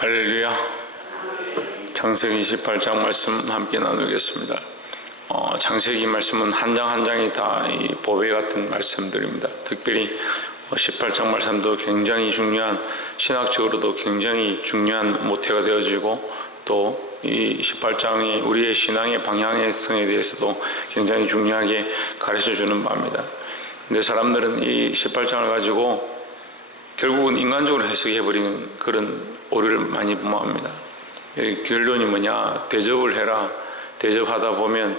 할렐루야. 창세기 28장 말씀 함께 나누겠습니다. 창세기 말씀은 한 장 한 장이 다 이 보배 같은 말씀들입니다. 특별히 18장 말씀도 굉장히 중요한, 신학적으로도 굉장히 중요한 모태가 되어지고, 또 이 18장이 우리의 신앙의 방향성에 대해서도 굉장히 중요하게 가르쳐주는 바입니다. 근데 사람들은 이 18장을 가지고 결국은 인간적으로 해석해버리는 그런 오류를 많이 범합니다. 결론이 뭐냐? 대접을 해라. 대접하다 보면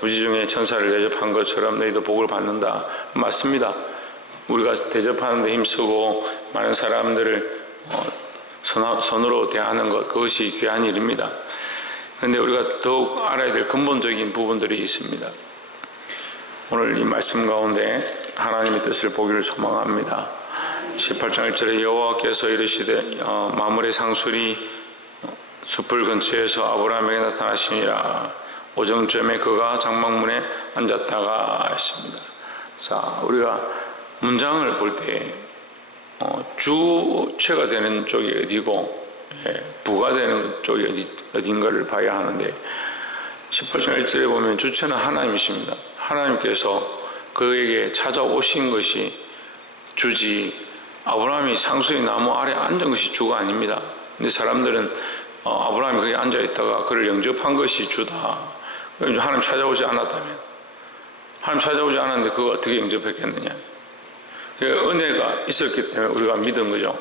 부지 중에 천사를 대접한 것처럼 너희도 복을 받는다. 맞습니다. 우리가 대접하는 데 힘쓰고 많은 사람들을 선으로 대하는 것, 그것이 귀한 일입니다. 그런데 우리가 더욱 알아야 될 근본적인 부분들이 있습니다. 오늘 이 말씀 가운데 하나님의 뜻을 보기를 소망합니다. 18장 1절에 여호와께서 이르시되 마물의 상술이 숲을 근처에서 아브라함에게 나타나시니라. 오정쯤에 그가 장막문에 앉았다가 했습니다. 자, 우리가 문장을 볼 때 주체가 되는 쪽이 어디고 부가 되는 쪽이 어딘가를 봐야 하는데, 18장 1절에 보면 주체는 하나님이십니다. 하나님께서 그에게 찾아오신 것이 주지, 아브라함이 상수의 나무 아래 앉은 것이 주가 아닙니다. 근데 사람들은 아브라함이 거기 앉아있다가 그를 영접한 것이 주다. 하나님 찾아오지 않았다면, 하나님 찾아오지 않았는데 그거 어떻게 영접했겠느냐. 은혜가 있었기 때문에 우리가 믿은 거죠.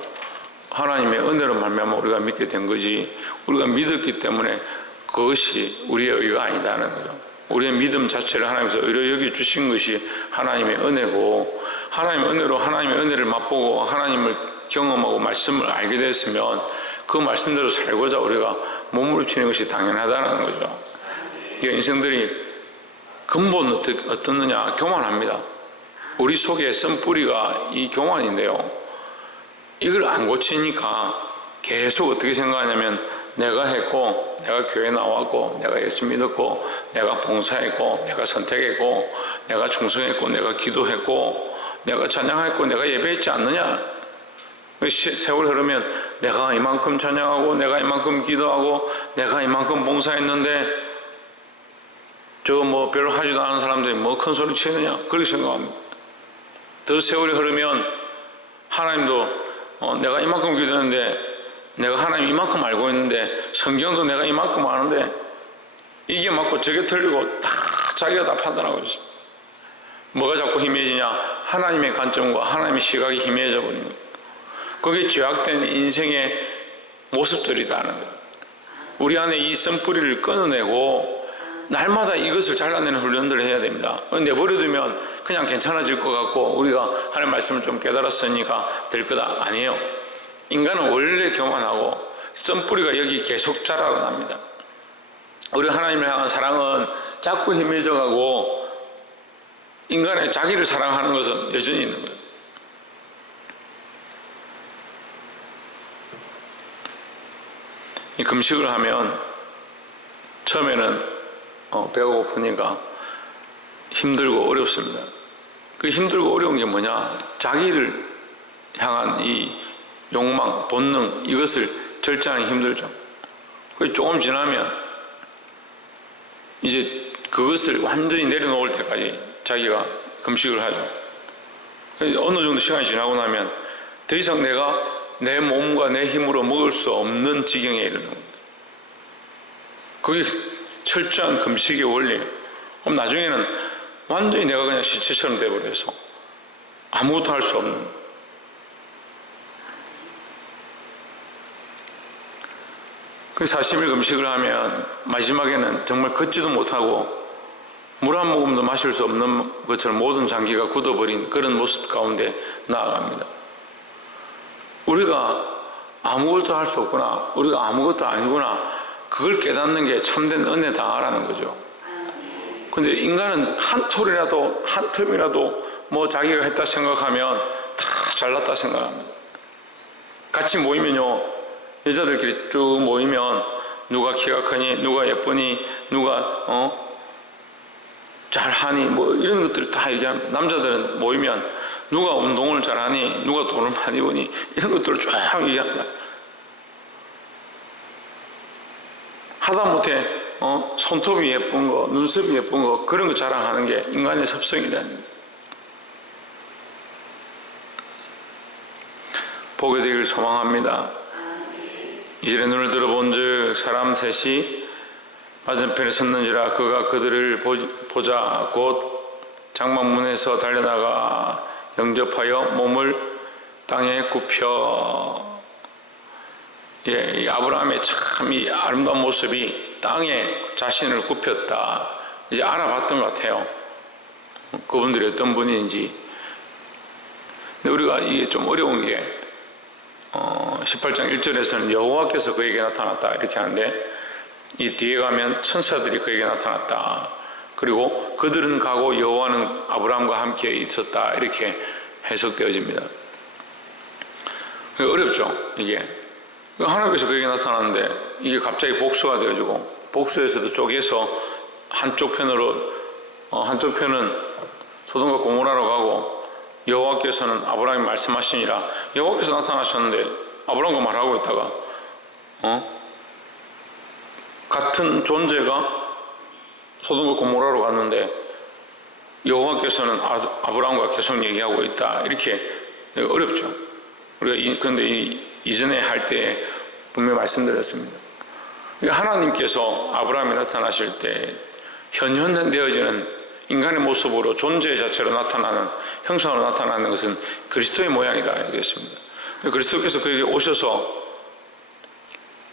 하나님의 은혜로 말미암아 우리가 믿게 된 거지, 우리가 믿었기 때문에 그것이 우리의 의가 아니다는 거죠. 우리의 믿음 자체를 하나님께서 의로 여겨주신 것이 하나님의 은혜고, 하나님의 은혜로 하나님의 은혜를 맛보고 하나님을 경험하고 말씀을 알게 됐으면 그 말씀대로 살고자 우리가 몸을 치는 것이 당연하다는 거죠. 인생들이 근본 어떻느냐? 교만합니다. 우리 속에 쓴뿌리가 이 교만인데요, 이걸 안 고치니까 계속 어떻게 생각하냐면, 내가 했고, 내가 교회 나왔고, 내가 예수 믿었고, 내가 봉사했고, 내가 선택했고, 내가 충성했고, 내가 기도했고, 내가 찬양했고, 내가 예배했지 않느냐? 세월 흐르면 내가 이만큼 찬양하고, 내가 이만큼 기도하고, 내가 이만큼 봉사했는데 저거 뭐 별로 하지도 않은 사람들이 뭐 큰 소리 치느냐? 그렇게 생각합니다. 더 세월이 흐르면 하나님도 내가 이만큼 기도했는데, 내가 하나님 이만큼 알고 있는데, 성경도 내가 이만큼 아는데 이게 맞고 저게 틀리고 다 자기가 다 판단하고 있어. 뭐가 자꾸 희미해지냐? 하나님의 관점과 하나님의 시각이 희미해져 버리는 거예요. 그게 죄악된 인생의 모습들이다는 거예요. 우리 안에 이 쓴뿌리를 끊어내고 날마다 이것을 잘라내는 훈련들을 해야 됩니다. 내버려두면 그냥 괜찮아질 것 같고 우리가 하나님 말씀을 좀 깨달았으니까 될 거다. 아니에요. 인간은 원래 교만하고 쓴뿌리가 여기 계속 자라납니다. 우리 하나님을 향한 사랑은 자꾸 희미해져 가고 인간의 자기를 사랑하는 것은 여전히 있는 거예요. 이 금식을 하면 처음에는 배가 고프니까 힘들고 어렵습니다. 그 힘들고 어려운 게 뭐냐? 자기를 향한 이 욕망, 본능, 이것을 절제하기 힘들죠. 조금 지나면 이제 그것을 완전히 내려놓을 때까지 자기가 금식을 하죠. 어느 정도 시간이 지나고 나면 더 이상 내가 내 몸과 내 힘으로 먹을 수 없는 지경에 이르는 겁니다. 그게 철저한 금식의 원리예요. 그럼 나중에는 완전히 내가 그냥 시체처럼 돼버려서 아무것도 할 수 없는. 그 40일 금식을 하면 마지막에는 정말 걷지도 못하고 물 한 모금도 마실 수 없는 것처럼 모든 장기가 굳어버린 그런 모습 가운데 나아갑니다. 우리가 아무것도 할 수 없구나, 우리가 아무것도 아니구나, 그걸 깨닫는 게 참된 은혜다라는 거죠. 근데 인간은 한 톨이라도 한 틈이라도 뭐 자기가 했다 생각하면 다 잘났다 생각합니다. 같이 모이면요, 여자들끼리 쭉 모이면 누가 키가 크니, 누가 예쁘니, 누가 잘하니, 뭐 이런 것들을 다 얘기합니다. 남자들은 모이면 누가 운동을 잘하니, 누가 돈을 많이 버니, 이런 것들을 쫙 얘기합니다. 하다못해 손톱이 예쁜 거, 눈썹이 예쁜 거, 그런 거 자랑하는 게 인간의 습성이라는 거예요. 보게 되기를 소망합니다. 이전에 눈을 들어본즉 사람 셋이 맞은편에 섰는지라 그가 그들을 보자 곧 장막문에서 달려나가 영접하여 몸을 땅에 굽혀. 이 아브라함의 참 이 아름다운 모습이 땅에 자신을 굽혔다. 이제 알아봤던 것 같아요. 그분들이 어떤 분인지. 근데 우리가 이게 좀 어려운 게 18장 1절에서는 여호와께서 그에게 나타났다 이렇게 하는데, 이 뒤에 가면 천사들이 그에게 나타났다. 그리고 그들은 가고 여호와는 아브라함과 함께 있었다 이렇게 해석되어집니다. 어렵죠 이게. 하나님께서 그에게 나타났는데 이게 갑자기 복수가 되어지고, 복수에서도 쪼개서 한쪽 편은 소돔과 고모라로 가고, 여호와께서는 아브라함이 말씀하시니라. 여호와께서 나타나셨는데 아브라함과 말하고 있다가 같은 존재가 소돔과 고모라로 갔는데 여호와께서는 아브라함과 계속 얘기하고 있다. 이렇게 어렵죠. 우리가 그런데 이전에 할 때 분명히 말씀드렸습니다. 하나님께서 아브라함이 나타나실 때 현현되어지는 인간의 모습으로 존재 자체로 나타나는, 형상으로 나타나는 것은 그리스도의 모양이다 얘기했습니다. 그리스도께서 그에게 오셔서,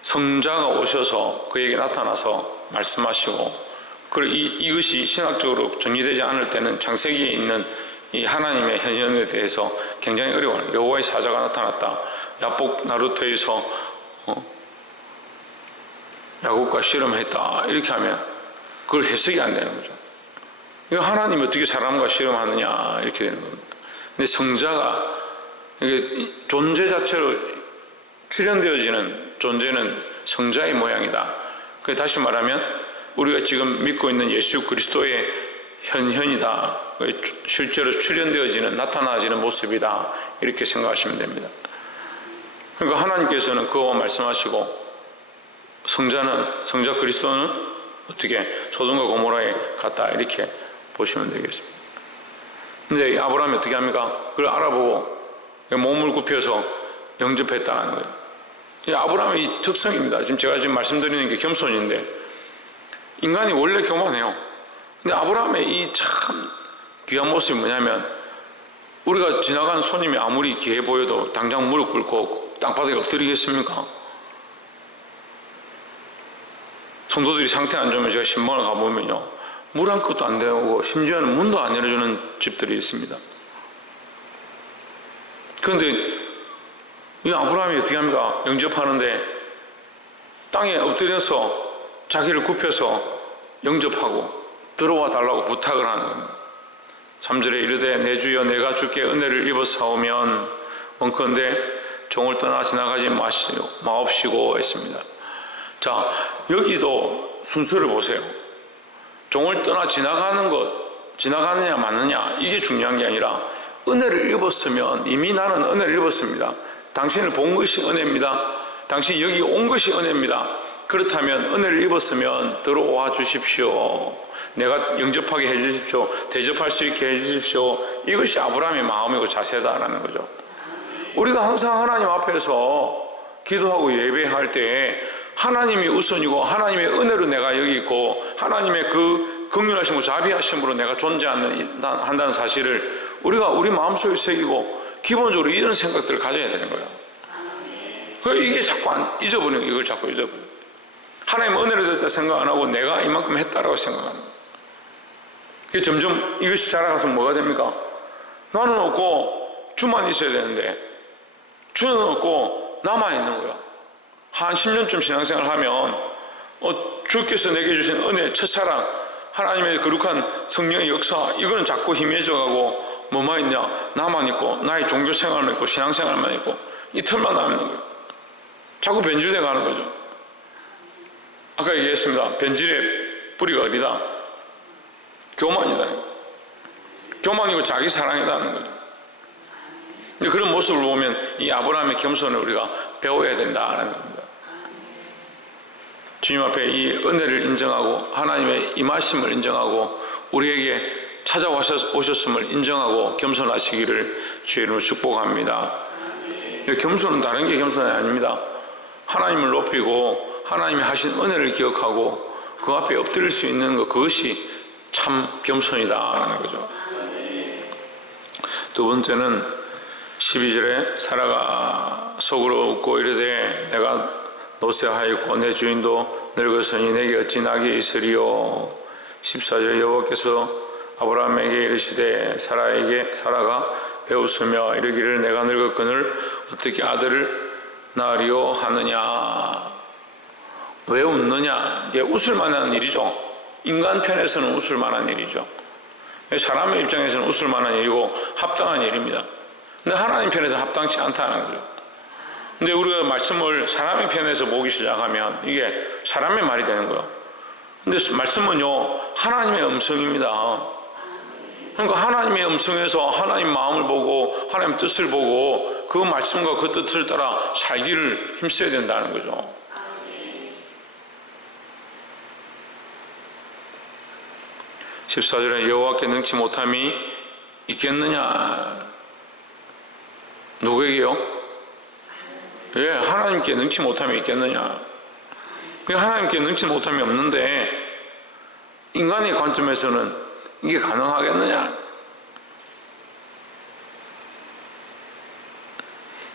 성자가 오셔서 그에게 나타나서 말씀하시고, 그리고 이것이 신학적으로 정리되지 않을 때는 창세기에 있는 이 하나님의 현현에 대해서 굉장히 어려워요. 여호와의 사자가 나타났다. 야복 나루터에서 야곱과 씨름했다. 이렇게 하면 그걸 해석이 안 되는 거죠. 하나님이 어떻게 사람과 씨름하느냐 이렇게 되는 겁니다. 근데 성자가, 존재 자체로 출현되어지는 존재는 성자의 모양이다. 다시 말하면 우리가 지금 믿고 있는 예수 그리스도의 현현이다. 실제로 출현되어지는, 나타나지는 모습이다. 이렇게 생각하시면 됩니다. 그러니까 하나님께서는 그와 말씀하시고, 성자 그리스도는 어떻게 소돔과 고모라에 갔다 이렇게 보시면 되겠습니다. 근데 아브라함이 어떻게 합니까? 그걸 알아보고 몸을 굽혀서 영접했다 하는 거예요. 이 아브라함의 이 특성입니다. 제가 지금 말씀드리는 게 겸손인데, 인간이 원래 교만해요. 근데 아브라함의 이 참 귀한 모습이 뭐냐면, 우리가 지나간 손님이 아무리 귀해 보여도 당장 무릎 꿇고 땅바닥에 엎드리겠습니까? 성도들이 상태 안 좋으면 제가 신방을 가보면요, 물 한 컵도 안 되고 심지어는 문도 안 열어주는 집들이 있습니다. 그런데 이 아브라함이 어떻게 합니까? 영접하는데 땅에 엎드려서 자기를 굽혀서 영접하고 들어와 달라고 부탁을 하는 겁니다. 3절에 이르되 내 주여 내가 주께 은혜를 입어 사오면 원컨대 종을 떠나 지나가지 마옵시고 했습니다. 자, 여기도 순서를 보세요. 종을 떠나 지나가는 것, 지나가느냐 마느냐 이게 중요한 게 아니라, 은혜를 입었으면 이미 나는 은혜를 입었습니다. 당신을 본 것이 은혜입니다. 당신이 여기 온 것이 은혜입니다. 그렇다면 은혜를 입었으면 들어와 주십시오. 내가 영접하게 해주십시오. 대접할 수 있게 해주십시오. 이것이 아브라함의 마음이고 자세다라는 거죠. 우리가 항상 하나님 앞에서 기도하고 예배할 때 하나님이 우선이고, 하나님의 은혜로 내가 여기 있고, 하나님의 그 긍휼하심과 자비하심으로 내가 존재한다는 사실을 우리가 우리 마음속에 새기고, 기본적으로 이런 생각들을 가져야 되는 거예요. 이게 자꾸 잊어버리는 거예요. 이걸 자꾸 잊어버려요. 하나님 은혜를 줬다 생각 안 하고 내가 이만큼 했다라고 생각합니다. 점점 이것이 자라가서 뭐가 됩니까? 나는 없고 주만 있어야 되는데 주는 없고 나만 있는 거야. 한 10년쯤 신앙생활 하면 주께서 내게 주신 은혜, 첫사랑, 하나님의 거룩한 성령의 역사, 이거는 자꾸 희미해져 가고 뭐만 있냐? 나만 있고 나의 종교생활만 있고 신앙생활만 있고 이 털만 남는 거예요. 자꾸 변질돼 가는 거죠. 아까 얘기했습니다. 변질의 뿌리가 어디다? 교만이다. 교만이고 자기 사랑이다는 거죠. 그런 모습을 보면 이 아브라함의 겸손을 우리가 배워야 된다는 겁니다. 주님 앞에 이 은혜를 인정하고 하나님의 임하심을 인정하고 우리에게 찾아오셨음을 인정하고 겸손하시기를 주의 이름으로 축복합니다. 겸손은 다른 게 겸손이 아닙니다. 하나님을 높이고 하나님이 하신 은혜를 기억하고 그 앞에 엎드릴 수 있는 것, 그것이 참 겸손이다라는 거죠. 두 번째는 12절에 사라가 속으로 웃고 이르되 내가 노쇠하였고 내 주인도 늙었으니 내게 어찌 낙이 있으리요. 14절 여호와께서 아브라함에게 이르시되 사라가 왜 웃으며 이르기를 내가 늙었거늘 어떻게 아들을 낳으리요 하느냐. 왜 웃느냐? 이게 웃을 만한 일이죠. 인간 편에서는 웃을 만한 일이죠. 사람의 입장에서는 웃을 만한 일이고 합당한 일입니다. 근데 하나님 편에서는 합당치 않다는 거죠. 근데 우리가 말씀을 사람의 편에서 보기 시작하면 이게 사람의 말이 되는 거예요. 근데 말씀은요 하나님의 음성입니다. 그러니까 하나님의 음성에서 하나님 마음을 보고 하나님 뜻을 보고 그 말씀과 그 뜻을 따라 살기를 힘써야 된다는 거죠. 십 14절에 여호와께 능치 못함이 있겠느냐. 누구에게요? 예, 하나님께 능치 못함이 있겠느냐. 하나님께 능치 못함이 없는데 인간의 관점에서는 이게 가능하겠느냐.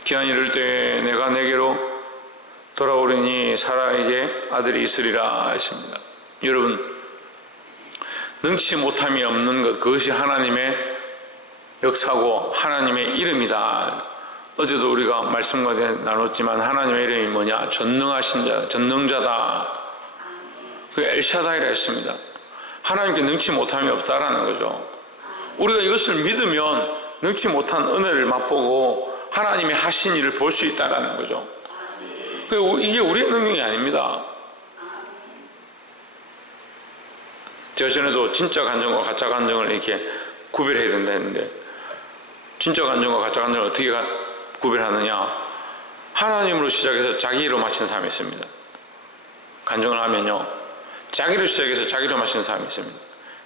기한이 이를 때 내가 내게로 돌아오리니 사라에게 아들이 있으리라 했습니다. 여러분, 능치 못함이 없는 것, 그것이 하나님의 역사고 하나님의 이름이다. 어제도 우리가 말씀과 나눴지만 하나님의 이름이 뭐냐? 전능하신 자, 전능자다. 그게 엘샤다이라 했습니다. 하나님께 능치 못함이 없다라는 거죠. 우리가 이것을 믿으면 능치 못한 은혜를 맛보고 하나님이 하신 일을 볼 수 있다라는 거죠. 이게 우리의 능력이 아닙니다. 제가 전에도 진짜 간증과 가짜 간증을 이렇게 구별해야 된다 했는데, 진짜 간증과 가짜 간증을 어떻게 구별하느냐? 하나님으로 시작해서 자기로 마치는 사람이 있습니다. 간증을 하면요, 자기로 시작해서 자기로 마치는 사람이 있습니다.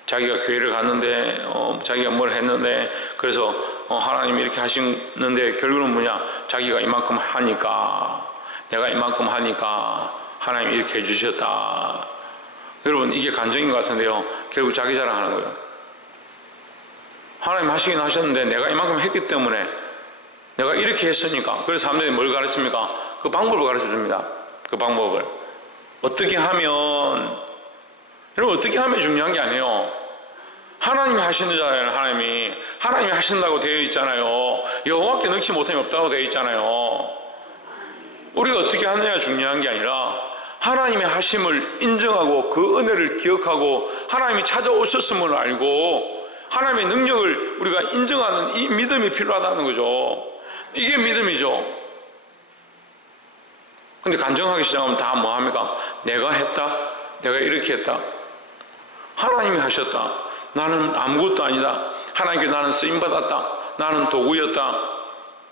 자기가 교회를 갔는데 자기가 뭘 했는데 그래서 하나님이 이렇게 하시는데 결국은 뭐냐? 자기가 이만큼 하니까, 내가 이만큼 하니까 하나님이 이렇게 해주셨다. 여러분, 이게 간증인 것 같은데요, 결국 자기 자랑하는 거예요. 하나님 하시긴 하셨는데 내가 이만큼 했기 때문에, 내가 이렇게 했으니까. 그래서 사람들이 뭘 가르칩니까? 그 방법을 가르쳐 줍니다. 그 방법을 어떻게 하면, 여러분, 어떻게 하면 중요한 게 아니에요. 하나님이 하시잖아요. 하나님이 하신다고 되어 있잖아요. 여호와께 능치 못함이 없다고 되어 있잖아요. 우리가 어떻게 하느냐가 중요한 게 아니라 하나님의 하심을 인정하고 그 은혜를 기억하고 하나님이 찾아오셨음을 알고 하나님의 능력을 우리가 인정하는 이 믿음이 필요하다는 거죠. 이게 믿음이죠. 근데 간증하기 시작하면 다 뭐 합니까? 내가 했다, 내가 이렇게 했다, 하나님이 하셨다, 나는 아무것도 아니다, 하나님께 나는 쓰임받았다, 나는 도구였다,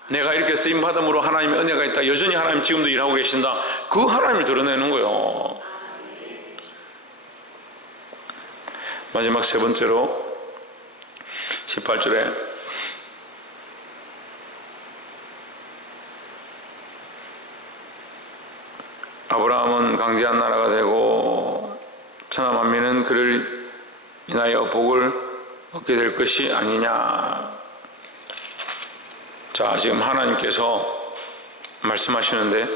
내가 이렇게 쓰임받음으로 하나님의 은혜가 있다, 여전히 하나님 지금도 일하고 계신다, 그 하나님을 드러내는 거예요. 마지막 세 번째로 18절에 아브라함은 강대한 나라가 되고 천하 만민은 그를 인하여 복을 얻게 될 것이 아니냐. 자, 지금 하나님께서 말씀하시는데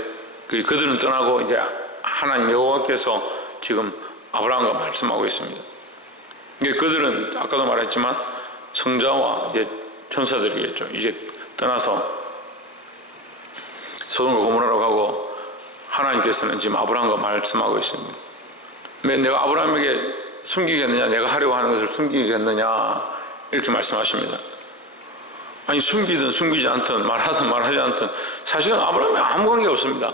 그들은 떠나고 이제 하나님 여호와께서 지금 아브라함과 말씀하고 있습니다. 그들은 아까도 말했지만 성자와 이제 천사들이겠죠. 이제 떠나서 소돔과 고모라로 가고 하나님께서는 지금 아브라함과 말씀하고 있습니다. 왜 내가 아브라함에게 숨기겠느냐, 내가 하려고 하는 것을 숨기겠느냐, 이렇게 말씀하십니다. 아니, 숨기든 숨기지 않든 말하든 말하지 않든 사실은 아브라함에 아무 관계가 없습니다.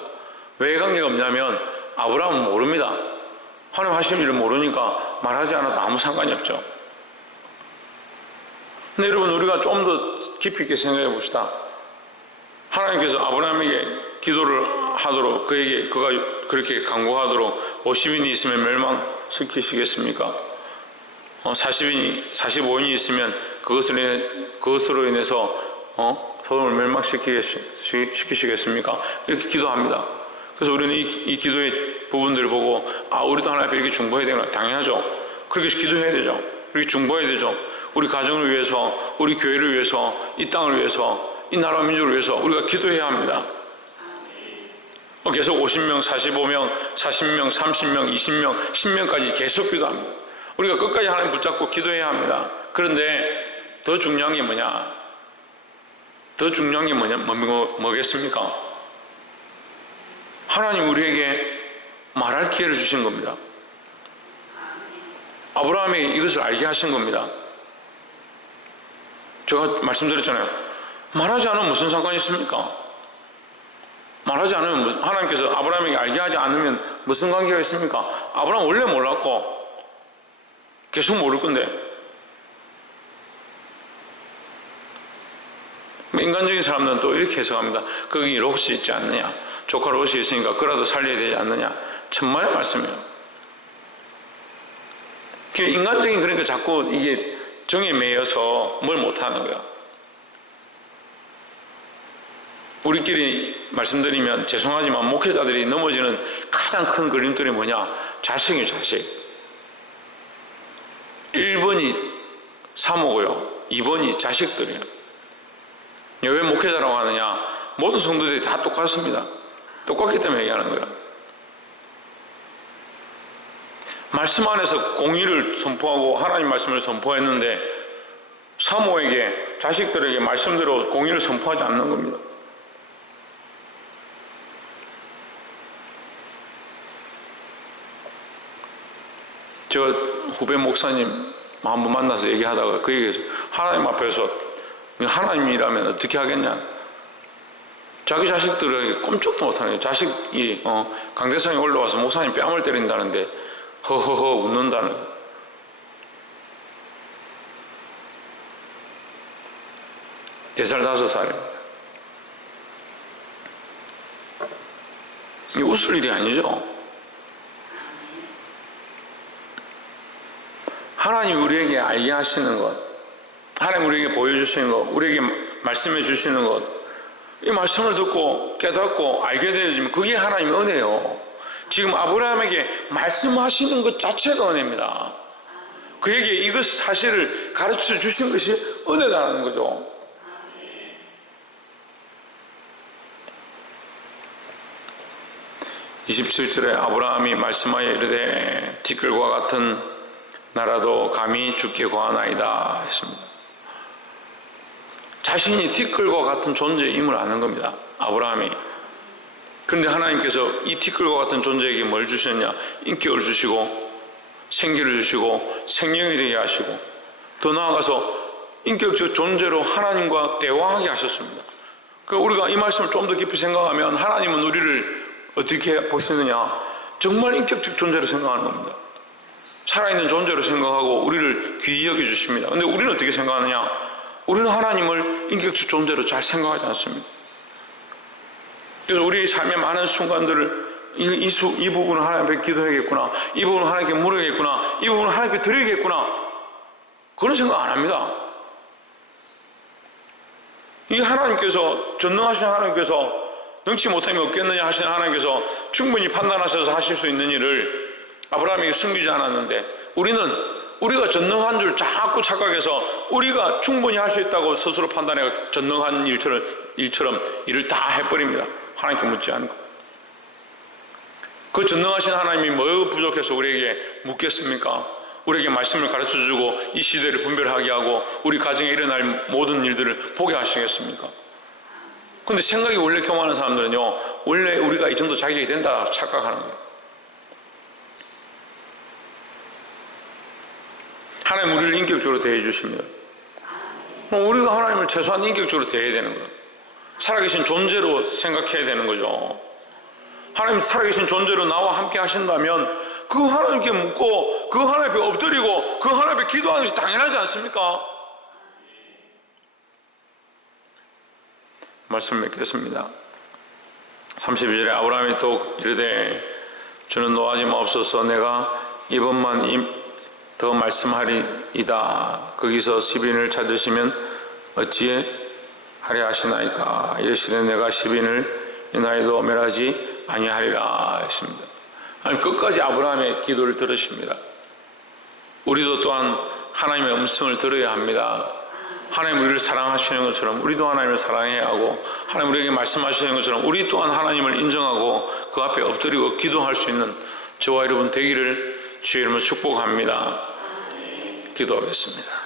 왜 관계가 없냐면 아브라함은 모릅니다. 하나님 하시는 일을 모르니까 말하지 않아도 아무 상관이 없죠. 근데 여러분, 우리가 좀 더 깊이 있게 생각해 봅시다. 하나님께서 아브라함에게 기도를 하도록 그가 그렇게 강구하도록 50인이 있으면 멸망시키시겠습니까? 45인이 있으면 그것으로 인해서 소돔을 멸망시키시겠습니까? 이렇게 기도합니다. 그래서 우리는 이 기도의 부분들을 보고 우리도 하나님 앞에 이렇게 중보해야 되구나. 당연하죠. 그렇게 기도해야 되죠. 그렇게 중보해야 되죠. 우리 가정을 위해서, 우리 교회를 위해서, 이 땅을 위해서, 이 나라 민족을 위해서 우리가 기도해야 합니다. 계속 50명, 45명, 40명, 30명, 20명, 10명까지 계속 기도합니다. 우리가 끝까지 하나님 붙잡고 기도해야 합니다. 그런데 더 중요한 게 뭐냐? 뭐겠습니까? 하나님 우리에게 말할 기회를 주신 겁니다. 아브라함이 이것을 알게 하신 겁니다. 제가 말씀드렸잖아요. 말하지 않으면 무슨 상관이 있습니까? 말하지 않으면 하나님께서 아브라함에게 알게 하지 않으면 무슨 관계가 있습니까? 아브라함 원래 몰랐고 계속 모를 건데. 인간적인 사람들은 또 이렇게 해석합니다. 거기 롯이 있지 않느냐, 조카 롯이 있으니까 그라도 살려야 되지 않느냐. 천만의 말씀이에요. 인간적인, 그러니까 자꾸 이게 정에 매여서 뭘 못하는 거야. 우리끼리 말씀드리면 죄송하지만 목회자들이 넘어지는 가장 큰 걸림돌이 뭐냐? 자식이에요. 자식. 1번이 사모고요, 2번이 자식들이에요. 왜 목회자라고 하느냐? 모든 성도들이 다 똑같습니다. 똑같기 때문에 얘기하는 거예요. 말씀 안에서 공의를 선포하고 하나님 말씀을 선포했는데 사모에게, 자식들에게 말씀대로 공의를 선포하지 않는 겁니다. 제가 후배 목사님 한번 만나서 얘기하다가 그 얘기해서, 하나님 앞에서 하나님이라면 어떻게 하겠냐? 자기 자식들에게 꼼짝도 못하는 거예요. 자식이 강대상에 올라와서 목사님 뺨을 때린다는데 허허허 웃는다는 거예요. 4살 5살. 이 웃을 일이 아니죠. 하나님 우리에게 알게 하시는 것, 하나님 우리에게 보여주시는 것, 우리에게 말씀해 주시는 것, 이 말씀을 듣고 깨닫고 알게 되어지면 그게 하나님의 은혜예요. 지금 아브라함에게 말씀하시는 것 자체가 은혜입니다. 그에게 이것 사실을 가르쳐 주신 것이 은혜라는 거죠. (27절에) 아브라함이 말씀하여 이르되 티끌과 같은 나라도 감히 주께 구하나이다 했습니다. 자신이 티끌과 같은 존재임을 아는 겁니다, 아브라함이. 그런데 하나님께서 이 티끌과 같은 존재에게 뭘 주셨냐? 인격을 주시고 생기를 주시고 생명이 되게 하시고, 더 나아가서 인격적 존재로 하나님과 대화하게 하셨습니다. 그러니까 우리가 이 말씀을 좀 더 깊이 생각하면 하나님은 우리를 어떻게 보시느냐? 정말 인격적 존재로 생각하는 겁니다. 살아있는 존재로 생각하고 우리를 귀히 여겨주십니다. 그런데 우리는 어떻게 생각하느냐? 우리는 하나님을 인격적 존재로 잘 생각하지 않습니다. 그래서 우리의 삶의 많은 순간들을 이 부분은 하나님 앞에 기도해야겠구나, 이 부분은 하나님께 물어야겠구나, 이 부분은 하나님께 드려야겠구나, 그런 생각 안 합니다. 이 하나님께서, 전능하신 하나님께서 능치 못함이 없겠느냐 하시는 하나님께서 충분히 판단하셔서 하실 수 있는 일을 아브라함에게 숨기지 않았는데, 우리가 전능한 줄 자꾸 착각해서 우리가 충분히 할 수 있다고 스스로 판단해 전능한 일처럼 일을 다 해버립니다. 하나님께 묻지 않고. 그 전능하신 하나님이 뭐 부족해서 우리에게 묻겠습니까? 우리에게 말씀을 가르쳐주고 이 시대를 분별하게 하고 우리 가정에 일어날 모든 일들을 보게 하시겠습니까? 근데 생각이 원래 교만한 사람들은요, 원래 우리가 이 정도 자격이 된다 착각하는 거예요. 하나님 우리를 인격적으로 대해 주십니다. 우리가 하나님을 최소한 인격적으로 대해야 되는 거예요. 살아계신 존재로 생각해야 되는 거죠. 하나님 살아계신 존재로 나와 함께 하신다면 그 하나님께 묻고 그 하나님 앞에 엎드리고 그 하나님 앞에 기도하는 것이 당연하지 않습니까? 말씀 맺겠습니다. 32절에 아브라함이 또 이르되 주는 노하지 마옵소서. 내가 이번만 더 말씀하리이다. 거기서 10인을 찾으시면 어찌 하려 하시나이까. 이르시되 내가 10인을 인하여도 멸하지 아니하리라 했습니다. 하나님 끝까지 아브라함의 기도를 들으십니다. 우리도 또한 하나님의 음성을 들어야 합니다. 하나님 우리를 사랑하시는 것처럼 우리도 하나님을 사랑해야 하고, 하나님 우리에게 말씀하시는 것처럼 우리 또한 하나님을 인정하고 그 앞에 엎드리고 기도할 수 있는 저와 여러분 되기를 주의 이름으로 축복합니다. 기도하겠습니다.